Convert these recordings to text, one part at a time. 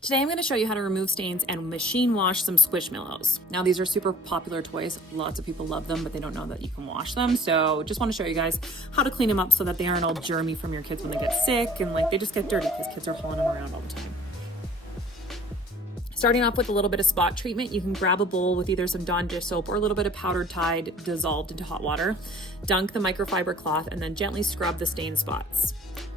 Today I'm going to show you how to remove stains and machine wash some Squishmallows. Now these are super popular toys. Lots of people love them, but they don't know that you can wash them. So just want to show you guys how to clean them up so that they aren't all germy from your kids when they get sick and like they just get dirty because kids are hauling them around all the time. Starting off with a little bit of spot treatment, you can grab a bowl with either some Dawn dish soap or a little bit of powdered Tide dissolved into hot water. Dunk the microfiber cloth and then gently scrub the stain spots.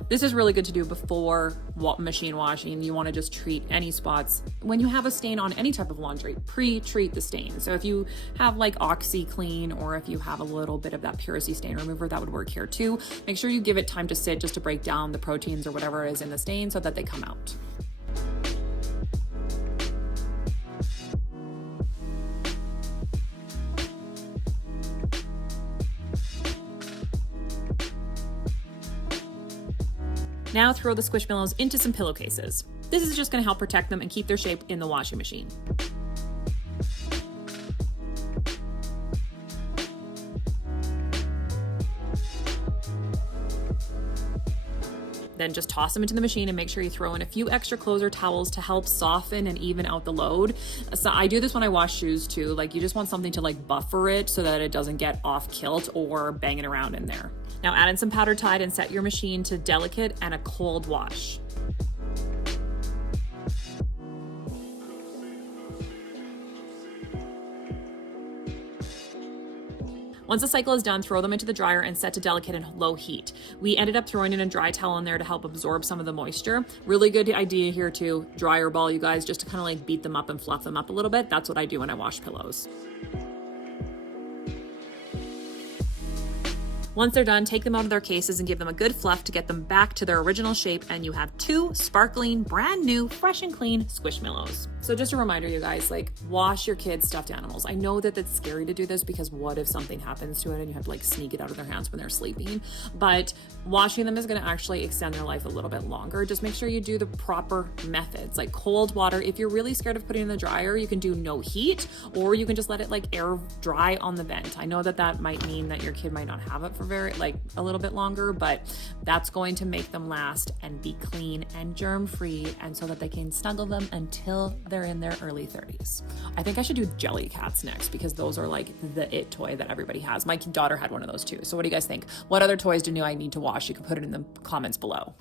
This is really good to do before machine washing. You want to just treat any spots. When you have a stain on any type of laundry, pre-treat the stain. So if you have like OxyClean or if you have a little bit of that Puracy stain remover, that would work here too. Make sure you give it time to sit just to break down the proteins or whatever is in the stain so that they come out. Now throw the Squishmallows into some pillowcases. This is just going to help protect them and keep their shape in the washing machine. Then just toss them into the machine and make sure you throw in a few extra clothes or towels to help soften and even out the load. So I do this when I wash shoes too. Like you just want something to like buffer it so that it doesn't get off kilt or banging around in there. Now add in some powdered Tide and set your machine to delicate and a cold wash. Once the cycle is done, throw them into the dryer and set to delicate and low heat. We ended up throwing in a dry towel in there to help absorb some of the moisture. Really good idea here too, dryer ball, you guys, just to kind of like beat them up and fluff them up a little bit. That's what I do when I wash pillows. Once they're done, take them out of their cases and give them a good fluff to get them back to their original shape, and you have two sparkling, brand new, fresh and clean Squishmallows. So just a reminder, you guys, like wash your kids' stuffed animals. I know that it's scary to do this because what if something happens to it and you have to like sneak it out of their hands when they're sleeping? But washing them is going to actually extend their life a little bit longer. Just make sure you do the proper methods, like cold water. If you're really scared of putting it in the dryer, you can do no heat, or you can just let it like air dry on the vent. I know that that might mean that your kid might not have it for a little bit longer, but that's going to make them last and be clean and germ free, and so that they can snuggle them until they're in their early 30s. I think I should do jelly cats next because those are like the it toy that everybody has. My daughter had one of those too. So what do you guys think? What other toys do I need to wash? You can put it in the comments below.